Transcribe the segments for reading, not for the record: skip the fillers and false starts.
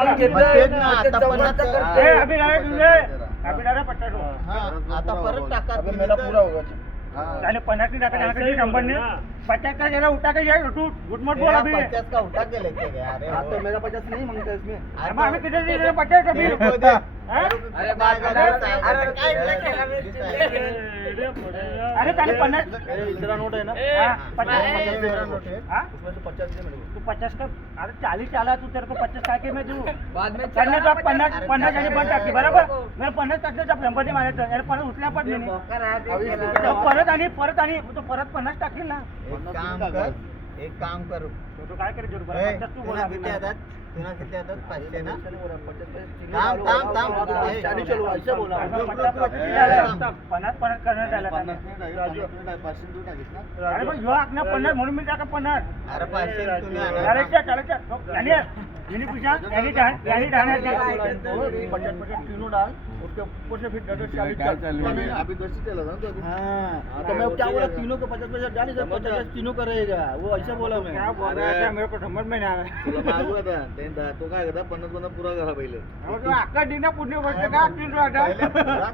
काढून घेतलं आता परत टाका मेरा पूरा होगा आणि 50 टाका नंबर ने 50 का जरा उठा के यार टूट गुड मत बोल अभी 50 का उठा के लेके गया अरे हाँ तो मेरा 50 नहीं मांगता इसमें हम हमें कितने दे रहे 50 कभी मेरे को दे अरे अरे काले 50 तेरा नोट है ना हाँ, 50 मेरा नोट है हाँ? उसमें से 50 दे मेरे को तू 50 का अरे 40 चाला तू तेरे को 50 का के मैं दूं बाद में करने तो 50 आणि बंद टाकी बरोबर मेरे 50 टाकले तर नंबर नाही मारायचं यार 50 उचल्या पण नाही परत आणि तो परत 50 टाकील ना एक काम कर तो काय करे जोर 50 तू बोला किती आतात तुला किती आतात 500 ना थांब चालीस चलो ऐसा बोला 50 करण्यात आला अरे पण ह्यो आकना 50 म्हणून मी टाका 50 अरे 500 तुम्ही अरे चल यानी यानी पूछा यानी डालना तीनों डाल उसके ऊपर से फिर 40 अभी 10 ही चला था तो अभी हाँ तो मैं क्या बोला तीनों को 50 डाल 50 तीनों का रहेगा वो ऐसा बोला मैं क्या बोल रहा है मेरे को समझ में नहीं आ रहा तुला मागवला था तो काय करता 50 पुरा करा पहिले तो आका दिन पुण्य गोष्ट का तीन वाटा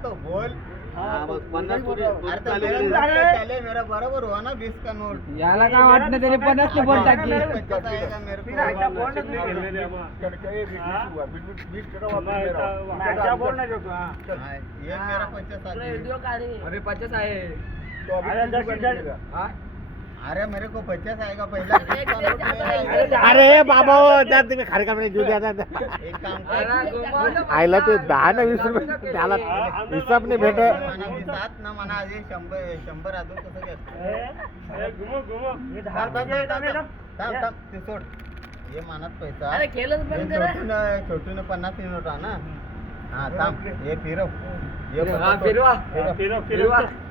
तो बोल हाँ बस 50 पुरी अरे तो पहले मेरा बराबर हुआ ना 20 का नोट याला काय वाटलं त्याने 50 ते बोल टाकी 50 आएगा मेरे को क्या बोलना जो तू हाँ, ये मेरा 50 आ गया। अरे 50 आहे अरे 10 हा अरे मेरे को 50 आएगा पहला 20 का नोट मेरा है। अरे बाबा त्या तुम्ही खारे कापणे घेऊ द्या एक काम कर आईला ते 10 ना 20 रुपये त्याला हिसाब नाही भेट मना 20 ना मना आधी 100 अजून कसं घेत घुमो ये धार थांब ते सोड ये मानत पैसा अरे केलंच बंद करा छोटून 50 नोट ना हाँ थांब ये फिरव ये हा फिरवा फिरो